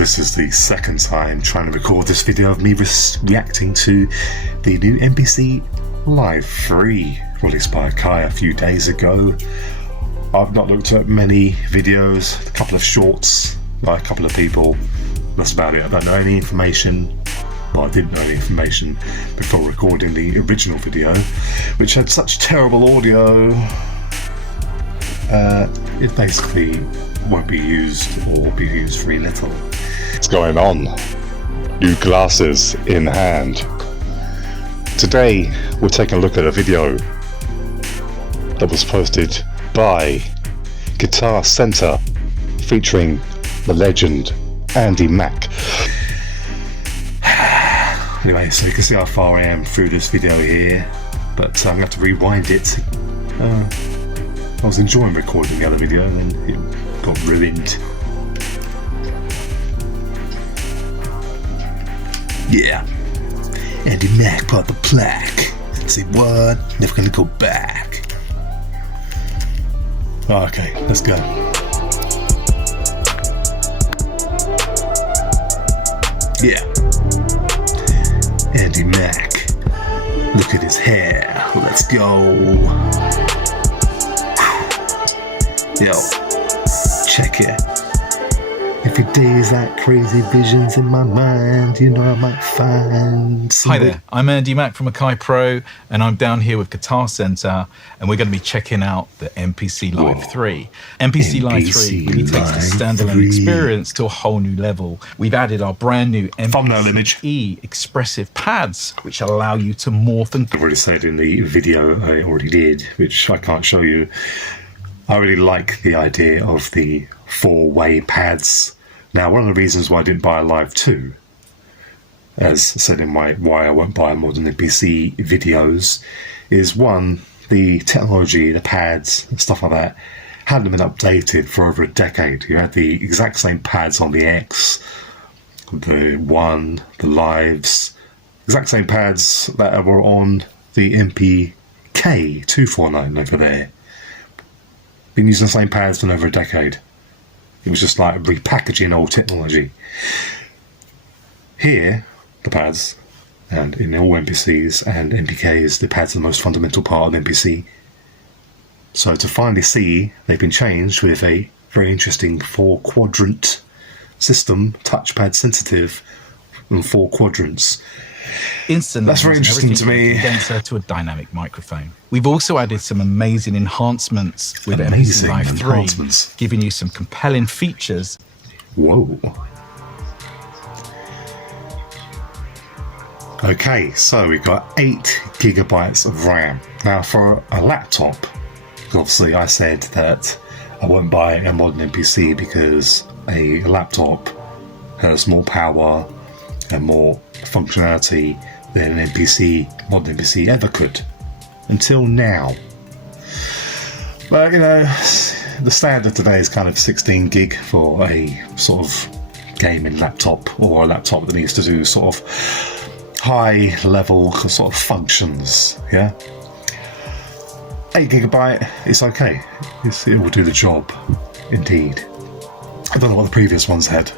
This is the second time trying to record this video of me reacting to the new MPC Live 3 released by Akai a few days ago. I've not looked at many videos, a couple of shorts by a couple of people. That's about it. I don't know any information. Well, I didn't know any information before recording the original video, which had such terrible audio. It basically won't be used or be used very little. What's going on? New glasses in hand. Today we're taking a look at a video that was posted by Guitar Center featuring the legend Andy Mack. Anyway, so you can see how far I am through this video here, but I'm going to have to rewind it. I was enjoying recording the other video and it got ruined. Yeah, Andy Mack bought the plaque. Say what? Never gonna go back. Okay, let's go. Yeah, Andy Mack. Look at his hair. Let's go. Yo, check it. Every day is like crazy visions in my mind. You know I might find Hi there, I'm Andy Mack from Akai Pro, and I'm down here with Guitar Center, and we're going to be checking out the MPC Live 3. MPC Live 3 really takes the standalone experience to a whole new level. We've added our brand new thumbnail image expressive pads, which allow you to morph and... I've already said in the video I already did, which I can't show you. I really like the idea of the four-way pads. Now, one of the reasons why I didn't buy a Live 2, as said in my Why I Won't Buy a Modern MPC videos, is one, the technology, the pads, and stuff like that, hadn't been updated for over a decade. You had the exact same pads on the X, the One, the Lives, exact same pads that were on the MPK 249 over there. Been using the same pads for over a decade. It was just like repackaging old technology. Here, the pads, and in all MPCs and MPKs, the pads are the most fundamental part of MPC. So to finally see they've been changed with a very interesting 4-quadrant system, touchpad sensitive, and 4 quadrants. Instantly, that's very interesting to me. Condenser to a dynamic microphone. We've also added some amazing enhancements with MPC Live 3, giving you some compelling features. Whoa. Okay, so we've got 8 gigabytes of RAM. Now for a laptop, obviously I said that I won't buy a modern MPC because a laptop has more power and more functionality than an MPC, modern MPC ever could. Until now. But you know, the standard today is kind of 16 gig for a sort of gaming laptop, or a laptop that needs to do sort of high level sort of functions, yeah? 8 gigabyte is okay. It will do the job, indeed. I don't know what the previous ones had.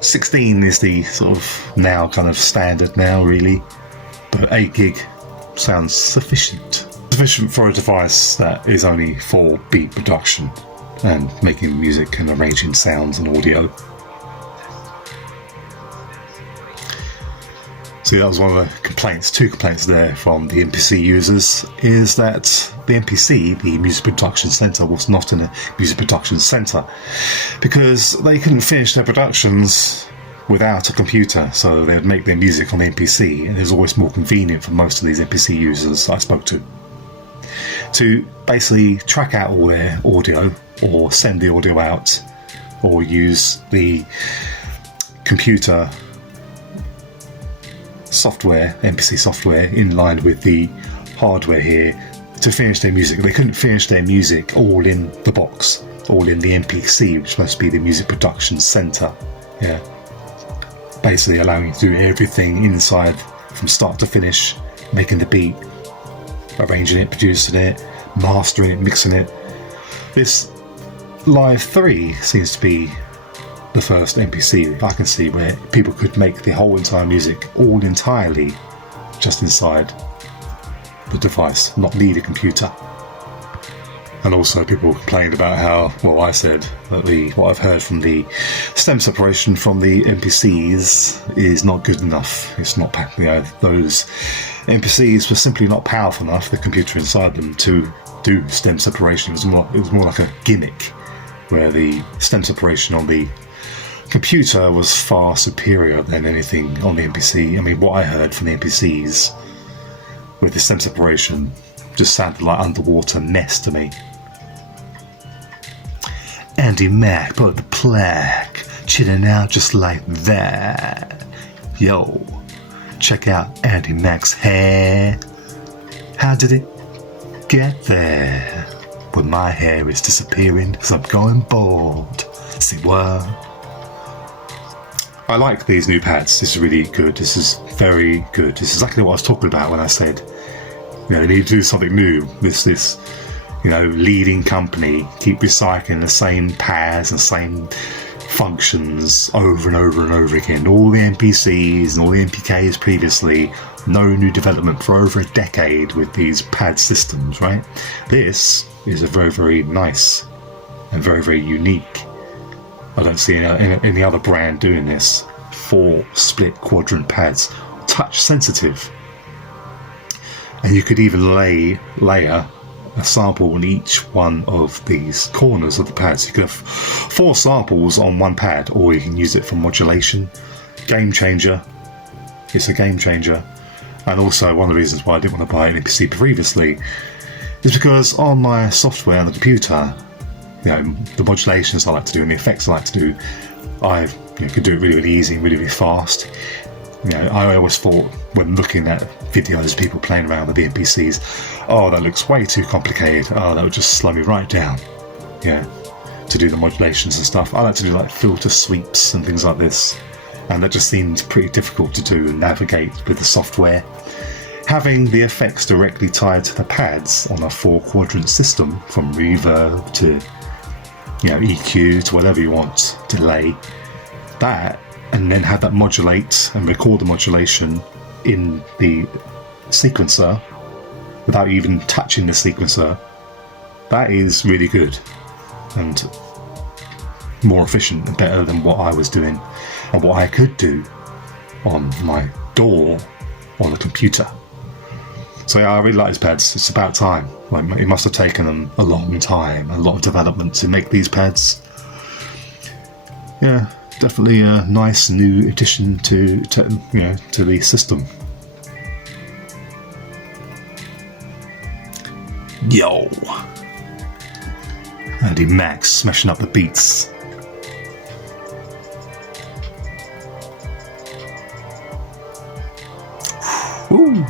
16 is the sort of now kind of standard now, really, but 8 gig sounds sufficient. Sufficient for a device that is only for beat production and making music and arranging sounds and audio. So that was one of the complaints, 2 complaints there from the MPC users, is that the MPC, the Music Production Center, was not in a Music Production Center because they couldn't finish their productions without a computer, so they would make their music on the MPC, and it was always more convenient for most of these MPC users I spoke to basically track out all their audio or send the audio out or use the computer software, MPC software, in line with the hardware here to finish their music. They couldn't finish their music all in the box, all in the MPC, which must be the Music Production Center. Yeah, basically allowing you to do everything inside from start to finish, making the beat, arranging it, producing it, mastering it, mixing it. This Live 3 seems to be the first MPC I can see where people could make the whole entire music all entirely just inside the device, not need a computer. And also people complained about how, well, I said that what I've heard from the stem separation from the MPCs is not good enough. It's not, those MPCs were simply not powerful enough, the computer inside them, to do stem separation. It was more like a gimmick, where the stem separation on the computer was far superior than anything on the MPC. I mean, what I heard from the MPCs with the stem separation just sounded like underwater mess to me. Andy Mack put the plaque, chilling out just like that. Yo, check out Andy Mack's hair. How did it get there? Well, my hair is disappearing because I'm going bald. See what? I like these new pads. This is really good. This is very good. This is exactly what I was talking about when I said, they need to do something new. This leading company keep recycling the same pads and same functions over and over and over again. All the MPCs and all the MPKs previously, no new development for over a decade with these pad systems, right? This is a very, very nice and very, very unique. I don't see any other brand doing this. 4 split quadrant pads, touch sensitive. And you could even layer a sample on each one of these corners of the pads. You could have 4 samples on one pad, or you can use it for modulation. Game changer. It's a game changer. And also one of the reasons why I didn't want to buy an MPC previously is because on my software on the computer, the modulations I like to do and the effects I like to do, I could do it really, really easy and really, really fast. I always thought when looking at videos, people playing around with the MPCs, oh, that looks way too complicated. Oh, that would just slow me right down. To do the modulations and stuff. I like to do like filter sweeps and things like this, and that just seemed pretty difficult to do and navigate with the software. Having the effects directly tied to the pads on a 4-quadrant system, from reverb to EQ to whatever you want, delay, that, and then have that modulate and record the modulation in the sequencer without even touching the sequencer, that is really good and more efficient and better than what I was doing and what I could do on my DAW on the computer. So I really like these pads. It's about time. It must have taken them a long time, a lot of development to make these pads. Yeah, definitely a nice new addition to the system. Yo, Andy Max smashing up the beats. Woo.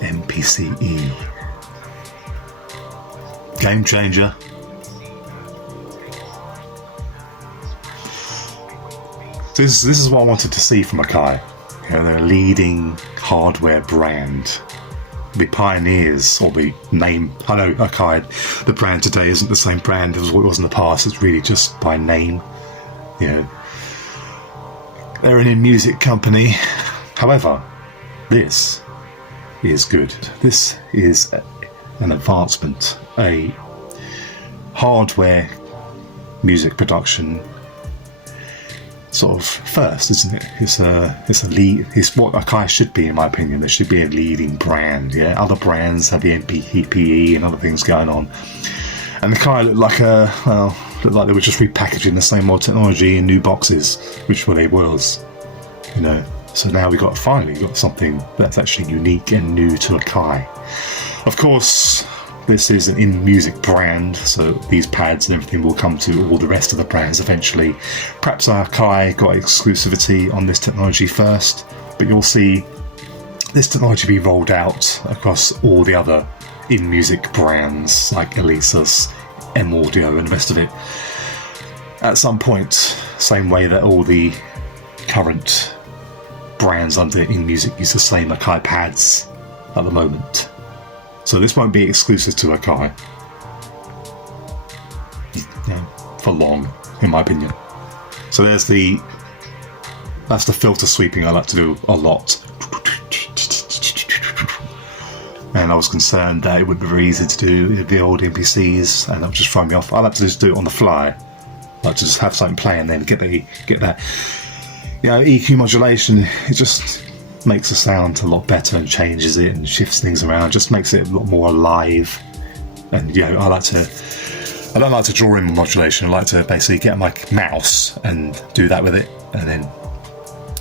MPCE. Game changer. This is what I wanted to see from Akai. They're a leading hardware brand. The pioneers, or the name. I know Akai, the brand today isn't the same brand as what it was in the past. It's really just by name. They're an InMusic company. However, this is good. This is an advancement, a hardware music production sort of first, isn't it? It's a lead. It's what Akai should be, in my opinion. There should be a leading brand. Other brands have the MPCE and other things going on, and Akai looked like they were just repackaging the same old technology in new boxes, which what it was, So now we finally got something that's actually unique and new to Akai. Of course, this is an InMusic brand, so these pads and everything will come to all the rest of the brands eventually. Perhaps Akai got exclusivity on this technology first, but you'll see this technology be rolled out across all the other InMusic brands like Alesis, M Audio and the rest of it at some point, same way that all the current brands under InMusic use the same Akai pads at the moment. So this won't be exclusive to Akai. For long, in my opinion. So that's the filter sweeping I like to do a lot. And I was concerned that it would be very easy to do with the old MPCs, and that would just throw me off. I like to just do it on the fly. I like to just have something play and then get that. EQ modulation. It just makes the sound a lot better and changes it and shifts things around. Just makes it a lot more alive. And I don't like to draw in modulation. I like to basically get my mouse and do that with it, and then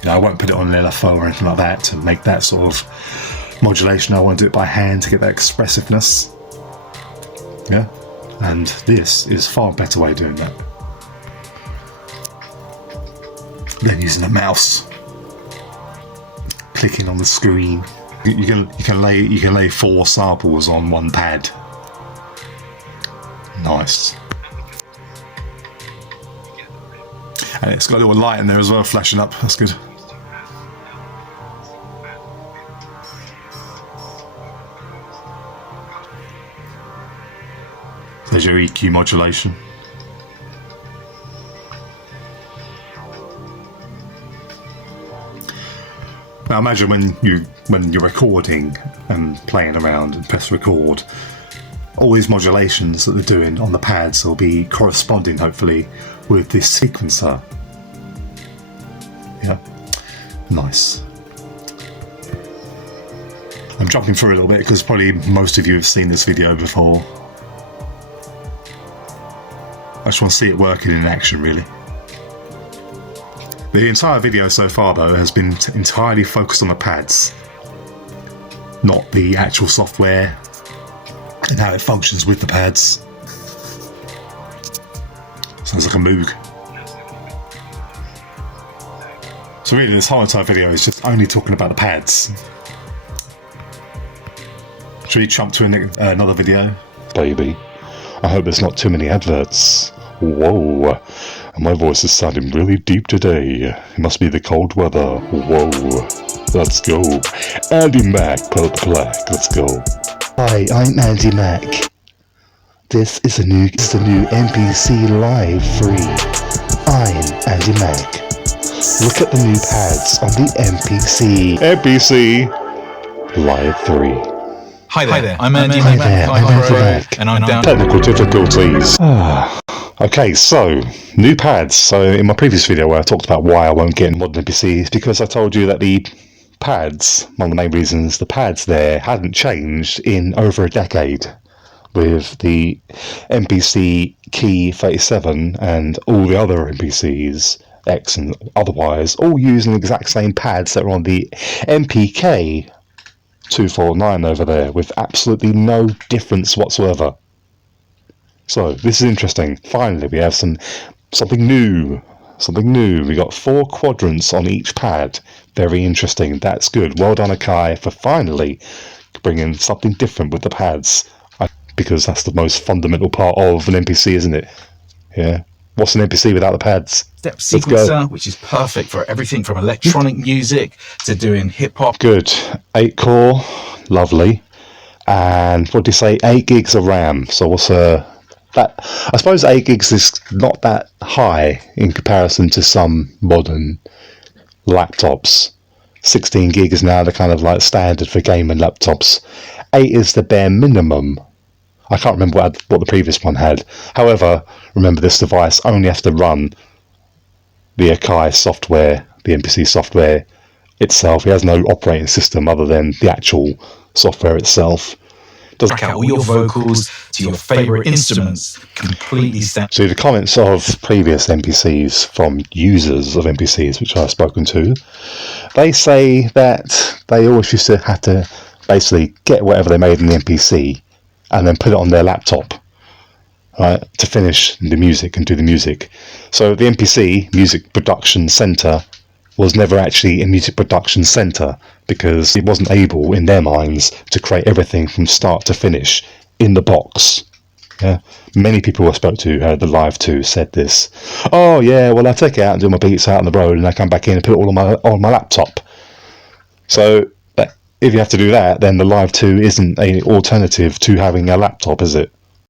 I won't put it on an LFO or anything like that to make that sort of modulation. I want to do it by hand to get that expressiveness. Yeah, and this is a far better way of doing that than using a mouse, clicking on the screen. You can lay 4 samples on one pad. Nice. And it's got a little light in there as well, flashing up. That's good. There's your EQ modulation. Now imagine when you're recording and playing around and press record, all these modulations that they're doing on the pads will be corresponding, hopefully, with this sequencer. Yeah, nice. I'm jumping through a little bit because probably most of you have seen this video before. I just want to see it working in action, really. The entire video so far, though, has been entirely focused on the pads, not the actual software and how it functions with the pads. Sounds like a Moog. So really, this whole entire video is just only talking about the pads. Should we jump to another video? Baby, I hope there's not too many adverts. Whoa, and my voice is sounding really deep today. It must be the cold weather. Whoa, let's go. Andy Mac, put up the plaque. Let's go. Hi, I'm Andy Mac. This is a new MPC Live 3. I'm Andy Mac. Look at the new pads on the MPC. MPC Live 3. Hi there, I'm Andy Mac, and I'm down. Technical difficulties. Okay, so new pads. So in my previous video where I talked about why I won't get modern MPCs, because I told you that the pads, one of the main reasons, the pads there hadn't changed in over a decade, with the MPC Key61 and all the other MPCs, X and otherwise, all using the exact same pads that are on the MPK 249 over there, with absolutely no difference whatsoever. So this is interesting. Finally, we have something new. We got 4 quadrants on each pad. Very interesting. That's good. Well done, Akai, for finally bringing something different with the pads. Because that's the most fundamental part of an MPC, isn't it? Yeah. What's an MPC without the pads? Step sequencer, which is perfect for everything from electronic music to doing hip hop. Good. 8 core, lovely. And what do you say? 8 gigs of RAM. So what's that? I suppose 8 gigs is not that high in comparison to some modern laptops. 16 gig is now the kind of like standard for gaming laptops. 8 is the bare minimum. I can't remember what the previous one had. However, remember, this device only has to run the Akai software, the MPC software itself. It has no operating system other than the actual software itself. Track out all your vocals to your favourite instruments completely standard. So the comments of previous MPCs from users of MPCs, which I've spoken to, they say that they always used to have to basically get whatever they made in the MPC and then put it on their laptop, right, to finish the music and do the music. So the MPC, Music Production Center, was never actually a music production center because it wasn't able, in their minds, to create everything from start to finish in the box. Yeah, many people I spoke to, the live to, said this. Oh yeah, well I take it out and do my beats out on the road, and I come back in and put it all on my laptop. So if you have to do that, then the Live 2 isn't an alternative to having a laptop, is it?